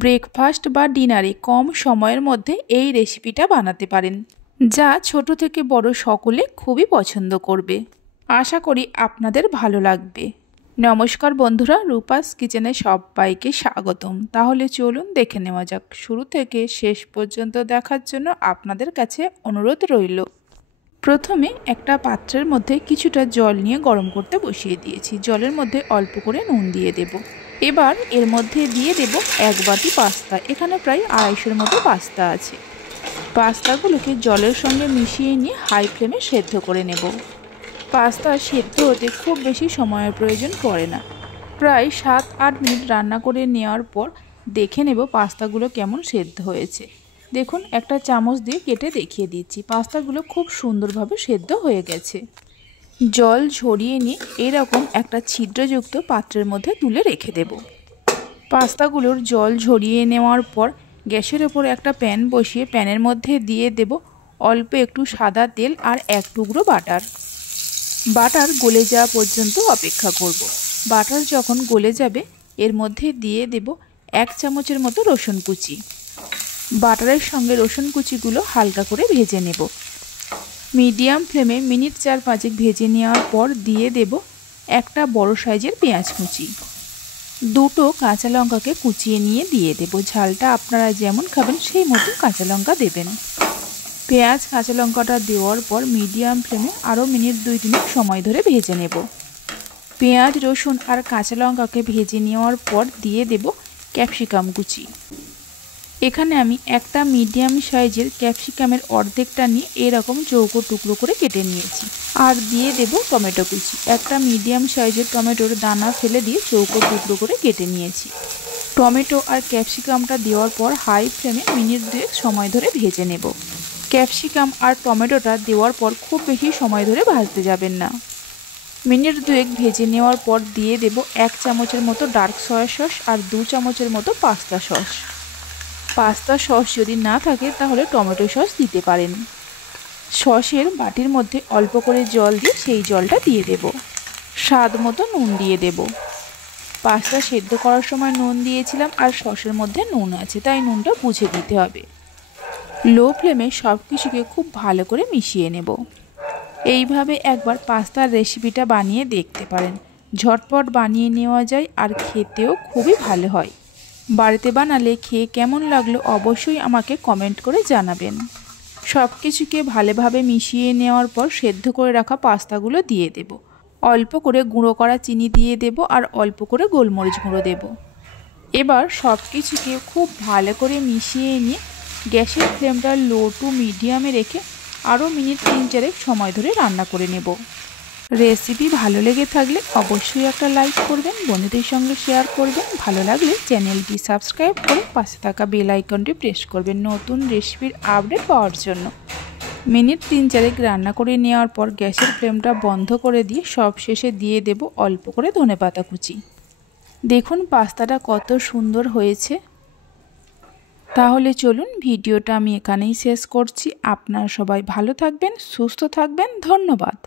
Breakfast বা ডিনারে কম সময়ের মধ্যে এই রেসিপিটা বানাতে পারেন, যা ছোট থেকে বড় সকলে খুবই পছন্দ করবে। আশা করি আপনাদের ভালো লাগবে। নমস্কার বন্ধুরা, রূপাস কিচেনে সবাইকে স্বাগতম। তাহলে চলুন দেখে নেওয়া যাক। শুরু থেকে শেষ পর্যন্ত দেখার জন্য আপনাদের কাছে অনুরোধ রইল। প্রথমে একটা পাত্রের মধ্যে কিছুটা জল নিয়ে গরম করতে বসিয়ে দিয়েছি। জলের মধ্যে অল্প করে নুন দিয়ে দেব। এবার এর মধ্যে দিয়ে দেব 1 বাটি পাস্তা। এখানে প্রায় 250-এর মতো পাস্তা আছে। পাস্তাগুলোকে জলের সঙ্গে মিশিয়ে নিয়ে হাই ফ্লেমে সেদ্ধ করে নেব। পাস্তা সেদ্ধ হতে খুব বেশি সময়ের প্রয়োজন পড়ে না। প্রায় 7-8 মিনিট রান্না করে নেওয়ার পর দেখে নেব পাস্তাগুলো কেমন সেদ্ধ হয়েছে। দেখুন, একটা চামচ দিয়ে কেটে দেখিয়ে দিচ্ছি। পাস্তাগুলো খুব সুন্দরভাবে সেদ্ধ হয়ে গেছে। জল ঝরিয়ে নিয়ে এরকম একটা ছিদ্রযুক্ত পাত্রের মধ্যে তুলে রেখে দেব। পাস্তাগুলোর জল ঝরিয়ে নেওয়ার পর গ্যাসের ওপর একটা প্যান বসিয়ে প্যানের মধ্যে দিয়ে দেব অল্প একটু সাদা তেল আর 1 টুকরো বাটার। বাটার গলে যাওয়া পর্যন্ত অপেক্ষা করব। বাটার যখন গলে যাবে এর মধ্যে দিয়ে দেব 1 চামচের মতো রসুন কুচি। বাটারের সঙ্গে রসুন কুচিগুলো হালকা করে ভেজে নেব। মিডিয়াম ফ্লেমে মিনিট 4-5 ভেজে নেওয়ার পর দিয়ে দেব একটা বড় সাইজের পেঁয়াজ কুচি। 2টো কাঁচা লঙ্কাকে কুচিয়ে নিয়ে দিয়ে দেব। ঝালটা আপনারা যেমন খাবেন সেই মতো কাঁচা লঙ্কা দেবেন। পেঁয়াজ কাঁচা লঙ্কাটা দেওয়ার পর মিডিয়াম ফ্লেমে আরও মিনিট 2-3 সময় ধরে ভেজে নেব। পেঁয়াজ, রসুন আর কাঁচা লঙ্কাকে ভেজে নেওয়ার পর দিয়ে দেব ক্যাপসিকাম কুচি। এখানে আমি একটা মিডিয়াম সাইজের ক্যাপসিকামের অর্ধেকটা নিয়ে এরকম চৌকো টুকরো করে কেটে নিয়েছি। আর দিয়ে দেব টমেটো কুচি। একটা মিডিয়াম সাইজের টমেটোর দানা ফেলে দিয়ে চৌকো টুকরো করে কেটে নিয়েছি। টমেটো আর ক্যাপসিকামটা দেওয়ার পর হাই ফ্লেমে মিনিট 2 সময় ধরে ভেজে নেব। ক্যাপসিকাম আর টমেটোটা দেওয়ার পর খুব বেশি সময় ধরে ভাজতে যাবেন না। মিনিট 2 ভেজে নেওয়ার পর দিয়ে দেব 1 চামচের মতো ডার্ক সয়া সস আর 2 চামচের মতো পাস্তা সস। পাস্তা সস যদি না থাকে তাহলে টমেটো সস দিতে পারেন। সসের বাটির মধ্যে অল্প করে জল দিয়ে সেই জলটা দিয়ে দেব। স্বাদ মতো নুন দিয়ে দেব। পাস্তা সেদ্ধ করার সময় নুন দিয়েছিলাম আর সসের মধ্যে নুন আছে, তাই নুনটা বুঝে দিতে হবে। লো ফ্লেমে সব কিছুকে খুব ভালো করে মিশিয়ে নেব। এইভাবে একবার পাস্তার রেসিপিটা বানিয়ে দেখতে পারেন। ঝটপট বানিয়ে নেওয়া যায় আর খেতেও খুবই ভালো হয়। বাড়িতে বানালে খেয়ে কেমন লাগলো অবশ্যই আমাকে কমেন্ট করে জানাবেন। সব কিছুকে ভালোভাবে মিশিয়ে নেওয়ার পর সেদ্ধ করে রাখা পাস্তাগুলো দিয়ে দেব। অল্প করে গুঁড়ো করা চিনি দিয়ে দেব আর অল্প করে গোলমরিচ গুঁড়ো দেব। এবার সব কিছুকে খুব ভালো করে মিশিয়ে নিয়ে গ্যাসের ফ্লেমটা লো টু মিডিয়ামে রেখে আরও মিনিট 3-4 সময় ধরে রান্না করে নেব। রেসিপি ভালো লেগে থাকলে অবশ্যই একটা লাইক করবেন, বন্ধুদের সঙ্গে শেয়ার করবেন। ভালো লাগলে চ্যানেলটি সাবস্ক্রাইব করে পাশে থাকা বেল আইকনটি প্রেস করবেন নতুন রেসিপির আপডেট পাওয়ার জন্য। মিনিট 3-4 রান্না করে নেওয়ার পর গ্যাসের ফ্লেমটা বন্ধ করে দিয়ে সব শেষে দিয়ে দেব অল্প করে ধনেপাতা কুচি। দেখুন পাস্তাটা কত সুন্দর হয়েছে। তাহলে চলুন ভিডিওটা আমি এখানেই শেষ করছি। আপনারা সবাই ভালো থাকবেন, সুস্থ থাকবেন। ধন্যবাদ।